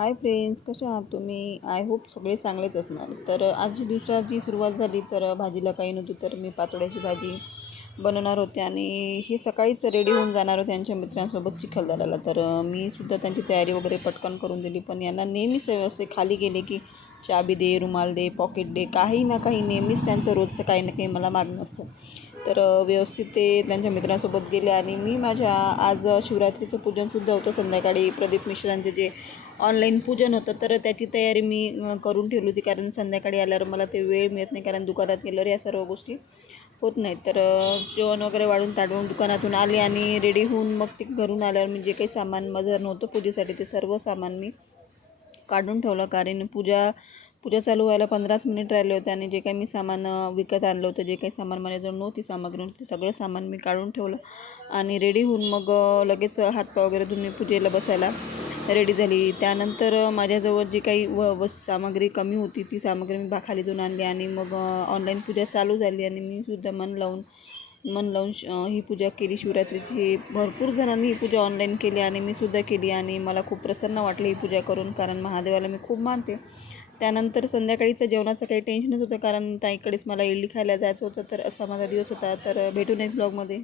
Hi friends, कसे आहात तुम्ही? आय होप सगळे चांगलेच असणार. तर आज दिवसाची सुरुवात झाली. तर भाजीला काही नव्हती, तर मी पातोड्याची भाजी बनवणार होते आणि हे सकाळीच रेडी होऊन जाणार होते त्यांच्या मित्रांसोबत चिखलदऱ्याला. तर मी सुद्धा त्यांची तयारी वगैरे पटकन करून दिली. पण यांना नेहमीच सवय असते, खाली गेले की चाबी दे, रुमाल दे, पॉकेट दे, काही ना काही नेहमीच त्यांचं रोजचं काही ना काही मला मागणं असतं. तर व्यवस्थित ते त्यांच्या मित्रांसोबत गेले आणि मी माझ्या आज शिवरात्रीचं पूजनसुद्धा होतं. संध्याकाळी प्रदीप मिश्रांचे जे ऑनलाईन पूजन होतं, तर त्याची तयारी मी करून ठेवली होती. कारण संध्याकाळी आल्यावर मला ते वेळ मिळत नाही, कारण दुकानात गेल्यावर या सर्व गोष्टी होत नाहीत. तर जेवण वगैरे वाढून ताडवून दुकानातून आले आणि रेडी होऊन मग ते घरून आल्यावर मी जे काही सामान माझं नव्हतं पूजेसाठी, ते सर्व सामान मी काढून ठेवलं. कारण पूजा चालू व्हायला 15च मिनिट राहिले होते आणि जे काही मी सामान विकत आणलं होतं, जे काही सामान माझ्याजवळ नव्हती सामग्री नव्हती, ते सगळं सामान मी काढून ठेवलं आणि रेडी होऊन मग लगेच हातपाय वगैरे धुवून मी पूजेला बसायला रेडी झाली. त्यानंतर माझ्याजवळ जी काही सामग्री कमी होती, ती सामग्री मी खाली धुवून आणली आणि मग ऑनलाईन पूजा चालू झाली आणि मी सुद्धा मन लावून ही पूजा केली शिवरात्रीची. भरपूर जणांनी ही पूजा ऑनलाईन केली आणि मी सुद्धा केली आणि मला खूप प्रसन्न वाटलं ही पूजा करून, कारण महादेवाला मी खूप मानते. त्यानंतर संध्याकाळीचं जेवणाचं काही टेन्शनच होतं, कारण ताईकडेच मला इडली खायला जायचं होतं. तर असा माझा दिवस होता. तर भेटून एक ब्लॉगमध्ये.